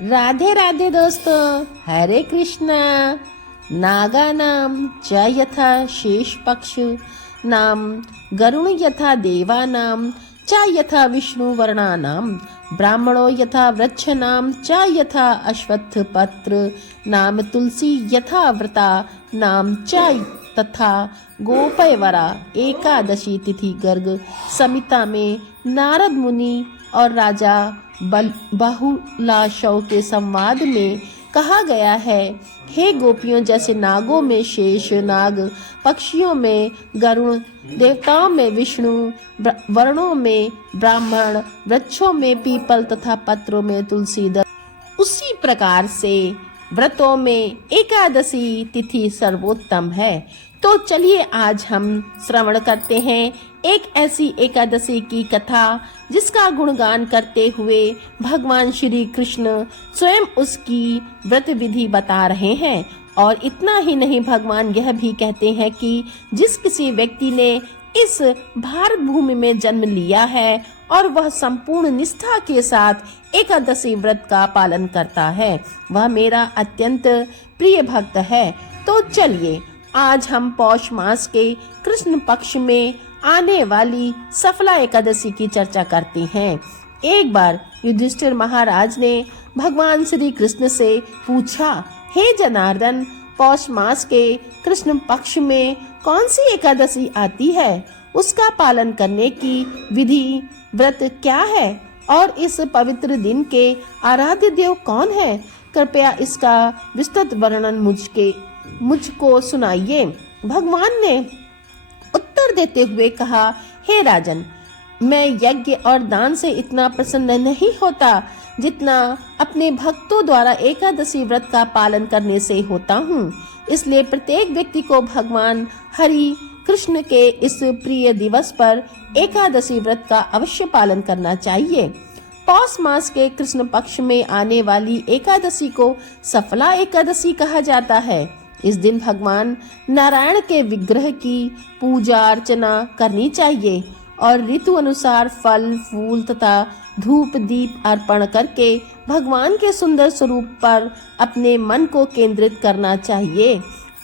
राधे राधे दोस्तों, हरे कृष्णा। नागानां च यथा शेष पक्ष नाम गरुण यथा देवानां च यथा विष्णुवर्णानां ब्राह्मणो यथा वृक्षनां च यथा अश्वत्थ पत्र नाम तुलसी यथा व्रता नाम च तथा गोपयवरा। एकादशी तिथि गर्ग संहिता में नारद मुनि और राजा बहुलाशव के संवाद में कहा गया है, हे गोपियों, जैसे नागों में शेष नाग, पक्षियों में गरुण, देवताओं में विष्णु, वर्णों में ब्राह्मण, वृक्षों में पीपल तथा पत्रों में तुलसी, उसी प्रकार से व्रतों में एकादशी तिथि सर्वोत्तम है। तो चलिए आज हम श्रवण करते हैं एक ऐसी एकादशी की कथा जिसका गुणगान करते हुए भगवान श्री कृष्ण स्वयं उसकी व्रत विधि बता रहे हैं। और इतना ही नहीं, भगवान यह भी कहते हैं कि जिस किसी व्यक्ति ने इस भारत भूमि में जन्म लिया है और वह संपूर्ण निष्ठा के साथ एकादशी व्रत का पालन करता है, वह मेरा अत्यंत प्रिय भक्त है। तो चलिए आज हम पौष मास के कृष्ण पक्ष में आने वाली सफला एकादशी की चर्चा करते हैं। एक बार युधिष्ठिर महाराज ने भगवान श्री कृष्ण से पूछा, हे जनार्दन, पौष मास के कृष्ण पक्ष में कौन सी एकादशी आती है? उसका पालन करने की विधि व्रत क्या है और इस पवित्र दिन के आराध्य देव कौन है? कृपया इसका विस्तृत वर्णन मुझको सुनाइए। भगवान ने उत्तर देते हुए कहा, हे राजन, मैं यज्ञ और दान से इतना प्रसन्न नहीं होता जितना अपने भक्तों द्वारा एकादशी व्रत का पालन करने से होता हूँ। इसलिए प्रत्येक व्यक्ति को भगवान हरि कृष्ण के इस प्रिय दिवस पर एकादशी व्रत का अवश्य पालन करना चाहिए। पौष मास के कृष्ण पक्ष में आने वाली एकादशी को सफला एकादशी कहा जाता है। इस दिन भगवान नारायण के विग्रह की पूजा अर्चना करनी चाहिए और ऋतु अनुसार फल फूल तथा धूप दीप अर्पण करके भगवान के सुंदर स्वरूप पर अपने मन को केंद्रित करना चाहिए।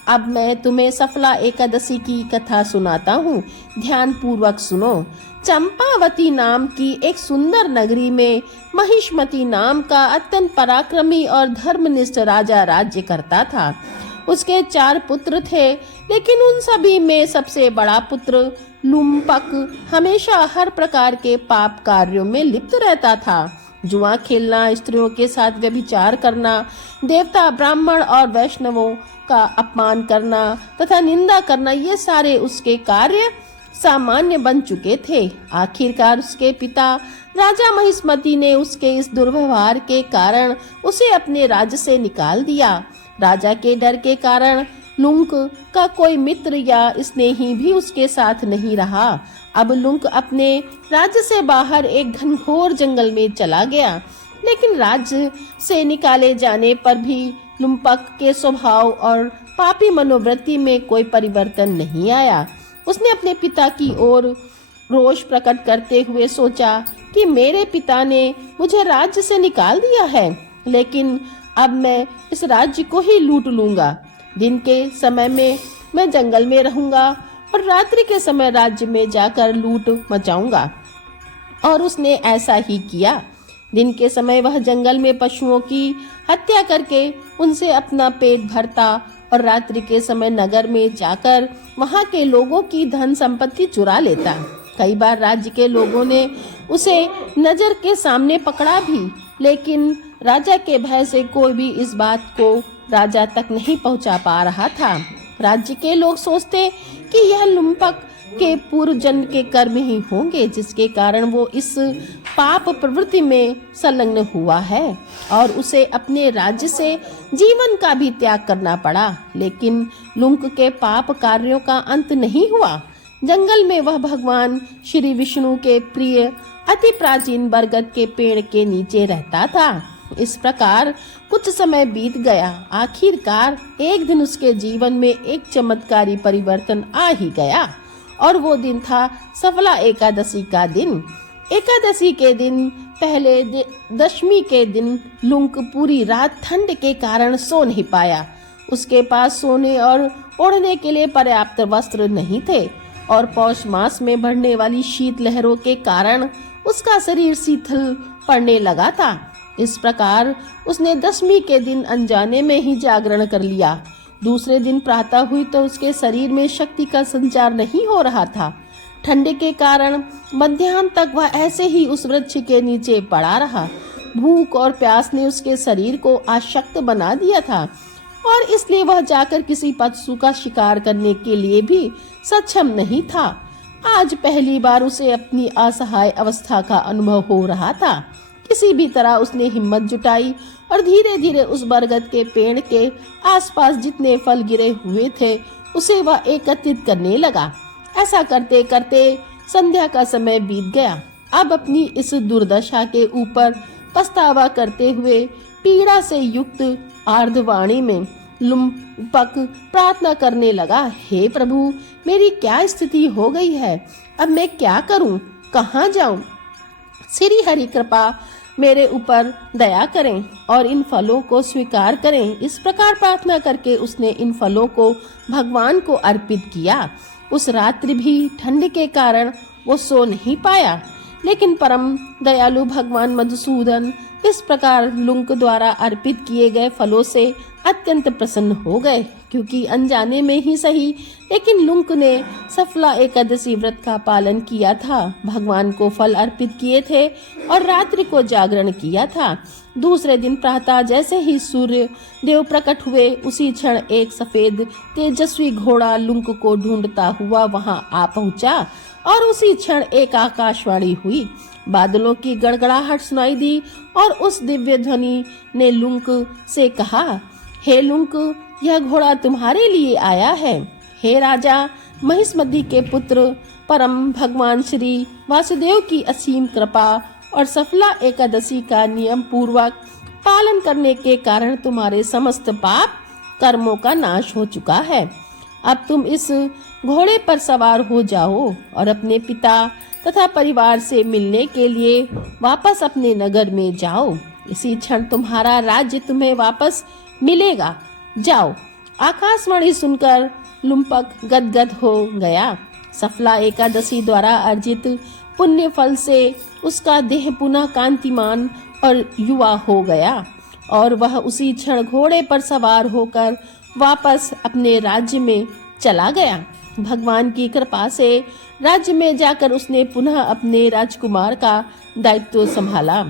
अब मैं तुम्हें सफला एकादशी की कथा सुनाता हूँ, ध्यान पूर्वक सुनो। चंपावती नाम की एक सुंदर नगरी में महिष्मती नाम का अत्यंत पराक्रमी और धर्मनिष्ठ राजा राज्य करता था। उसके 4 पुत्र थे, लेकिन उन सभी में सबसे बड़ा पुत्र लुम्पक हमेशा हर प्रकार के पाप कार्यों में लिप्त रहता था। जुआ खेलना, स्त्रियों के साथ व्यभिचार करना, देवता, ब्राह्मण और वैष्णवों का अपमान करना तथा निंदा करना, ये सारे उसके कार्य सामान्य बन चुके थे। आखिरकार उसके पिता राजा महिष्मती ने उसके इस दुर्व्यवहार के कारण उसे अपने राज्य से निकाल दिया। राजा के डर के कारण लुंक का कोई मित्र या स्नेही भी उसके साथ नहीं रहा। अब लुंक अपने राज्य से बाहर एक घनघोर जंगल में चला गया, लेकिन राज्य से निकाले जाने पर भी लुम्पक के स्वभाव और पापी मनोवृत्ति में कोई परिवर्तन नहीं आया। उसने अपने पिता की ओर रोष प्रकट करते हुए सोचा कि मेरे पिता ने मुझे राज्य से निकाल दिया है, लेकिन अब मैं इस राज्य को ही लूट लूंगा। दिन के समय में मैं जंगल में रहूंगा और रात्रि के समय राज्य में जाकर लूट मचाऊंगा। और उसने ऐसा ही किया। दिन के समय वह जंगल में पशुओं की हत्या करके उनसे अपना पेट भरता और रात्रि के समय नगर में जाकर वहां के लोगों की धन संपत्ति चुरा लेता। कई बार राज्य के लोगों ने उसे नजर के सामने पकड़ा भी, लेकिन राजा के भय से कोई भी इस बात को राजा तक नहीं पहुंचा पा रहा था। राज्य के लोग सोचते कि यह लुम्पक के पूर्व जन्म के कर्म ही होंगे जिसके कारण वो इस पाप प्रवृत्ति में संलग्न हुआ है और उसे अपने राज्य से जीवन का भी त्याग करना पड़ा। लेकिन लुम्क के पाप कार्यों का अंत नहीं हुआ। जंगल में वह भगवान श्री विष्णु के प्रिय अति प्राचीन बरगद के पेड़ के नीचे रहता था। इस प्रकार कुछ समय बीत गया। आखिरकार एक दिन उसके जीवन में एक चमत्कारी परिवर्तन आ ही गया और वो दिन था सफला एकादशी का दिन। एकादशी के दिन पहले दशमी के दिन लुंक पूरी रात ठंड के कारण सो नहीं पाया। उसके पास सोने और ओढ़ने के लिए पर्याप्त वस्त्र नहीं थे और पौष मास में बढ़ने वाली शीत लहरों के कारण उसका शरीर शीतल पड़ने लगा था। इस प्रकार उसने दशमी के दिन अनजाने में ही जागरण कर लिया। दूसरे दिन प्रातः हुई तो उसके शरीर में शक्ति का संचार नहीं हो रहा था। ठंडे के कारण मध्याह्न तक वह ऐसे ही उस वृक्ष के नीचे पड़ा रहा। भूख और प्यास ने उसके शरीर को अशक्त बना दिया था और इसलिए वह जाकर किसी पशु का शिकार करने के लिए भी सक्षम नहीं था। आज पहली बार उसे अपनी असहाय अवस्था का अनुभव हो रहा था। किसी भी तरह उसने हिम्मत जुटाई और धीरे धीरे उस बरगद के पेड़ के आसपास जितने फल गिरे हुए थे उसे वह एकत्रित करने लगा। ऐसा करते करते संध्या का समय बीत गया। अब अपनी इस दुर्दशा के ऊपर पछतावा करते हुए पीड़ा से युक्त आर्द्रवाणी में लुम्पक प्रार्थना करने लगा, हे प्रभु, मेरी क्या स्थिति हो गई है? अब मैं क्या करूं? कहाँ जाऊं? श्री हरि कृपा मेरे ऊपर दया करें और इन फलों को स्वीकार करें। इस प्रकार प्रार्थना करके उसने इन फलों को भगवान को अर्पित किया। उस रात्रि भी ठंड के कारण वो सो नहीं पाया, लेकिन परम दयालु भगवान मधुसूदन इस प्रकार लुंक द्वारा अर्पित किए गए फलों से अत्यंत प्रसन्न हो गए, क्योंकि अनजाने में ही सही लेकिन लुंक ने सफला एकादशी व्रत का पालन किया था, भगवान को फल अर्पित किए थे और रात्रि को जागरण किया था। दूसरे दिन प्रातः जैसे ही सूर्य देव प्रकट हुए उसी क्षण एक सफेद तेजस्वी घोड़ा लुंक को ढूंढता हुआ वहां आ पहुंचा और उसी क्षण एक आकाशवाणी हुई। बादलों की गड़गड़ाहट सुनाई दी और उस दिव्य ध्वनि ने लुंक से कहा, हे लुंक, यह घोड़ा तुम्हारे लिए आया है। हे राजा, महिष्मती के पुत्र, परम भगवान श्री वासुदेव की असीम कृपा और सफला एकादशी का नियम पूर्वक पालन करने के कारण तुम्हारे समस्त पाप कर्मों का नाश हो चुका है। अब तुम इस घोड़े पर सवार हो जाओ और अपने पिता तथा परिवार से मिलने के लिए वापस अपने नगर में जाओ। इसी क्षण तुम्हारा राज्य तुम्हें वापस मिलेगा। जाओ। आकाशवाणी सुनकर लुम्पक गदगद हो गया। सफला एकादशी द्वारा अर्जित पुण्य फल से उसका देह पुनः कांतिमान और युवा हो गया और वह उसी क्षण घोड़े पर सवार होकर वापस अपने राज्य में चला गया। भगवान की कृपा से राज्य में जाकर उसने पुनः अपने राजकुमार का दायित्व संभाला।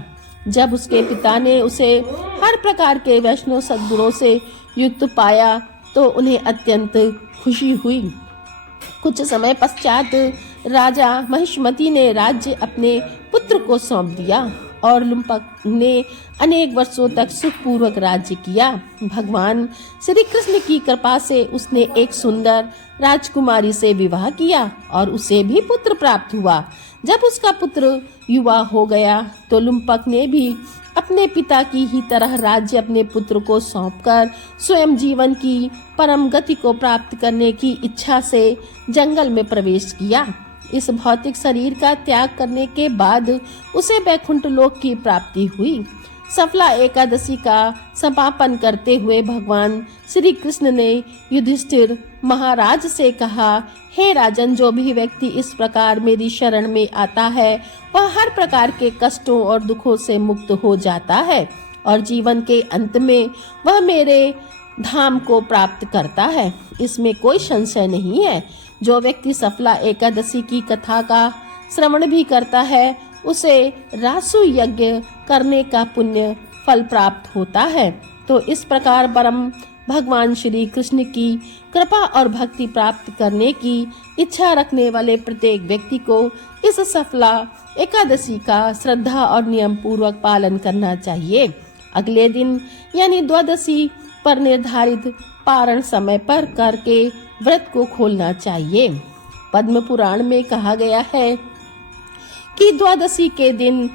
जब उसके पिता ने उसे हर प्रकार के वैष्णव सद्गुणों से युक्त पाया तो उन्हें अत्यंत खुशी हुई। कुछ समय पश्चात राजा महिष्मती ने राज्य अपने पुत्र को सौंप दिया और लुम्पक ने अनेक वर्षों तक सुखपूर्वक राज्य किया। भगवान श्री कृष्ण की कृपा से उसने एक सुंदर राजकुमारी से विवाह किया और उसे भी पुत्र प्राप्त हुआ। जब उसका पुत्र युवा हो गया तो लुम्पक ने भी अपने पिता की ही तरह राज्य अपने पुत्र को सौंपकर स्वयं जीवन की परम गति को प्राप्त करने की इच्छा से जंगल में प्रवेश किया। इस भौतिक शरीर का त्याग करने के बाद उसे वैकुंठ लोक की प्राप्ति हुई। सफला एकादशी का समापन करते हुए भगवान श्री कृष्ण ने युधिष्ठिर महाराज से कहा, हे राजन, जो भी व्यक्ति इस प्रकार मेरी शरण में आता है वह हर प्रकार के कष्टों और दुखों से मुक्त हो जाता है और जीवन के अंत में वह मेरे धाम को प्राप्त करता है। इसमें कोई संशय नहीं है। जो व्यक्ति सफला एकादशी की कथा का श्रवण भी करता है उसे रासु यज्ञ करने का पुण्य फल प्राप्त होता है। तो इस प्रकार परम भगवान श्री कृष्ण की कृपा और भक्ति प्राप्त करने की इच्छा रखने वाले प्रत्येक व्यक्ति को इस सफला एकादशी का श्रद्धा और नियम पूर्वक पालन करना चाहिए। अगले दिन यानी द्वादशी पर निर्धारित पारण समय पर करके व्रत को खोलना चाहिए। पद्म पुराण में कहा गया है कि द्वादशी के दिन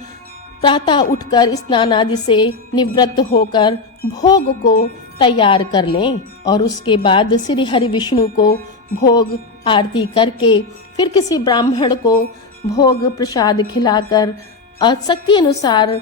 प्रातः उठकर स्नान आदि से निवृत्त होकर भोग को तैयार कर लें और उसके बाद श्री हरि विष्णु को भोग आरती करके फिर किसी ब्राह्मण को भोग प्रसाद खिलाकर शक्ति अनुसार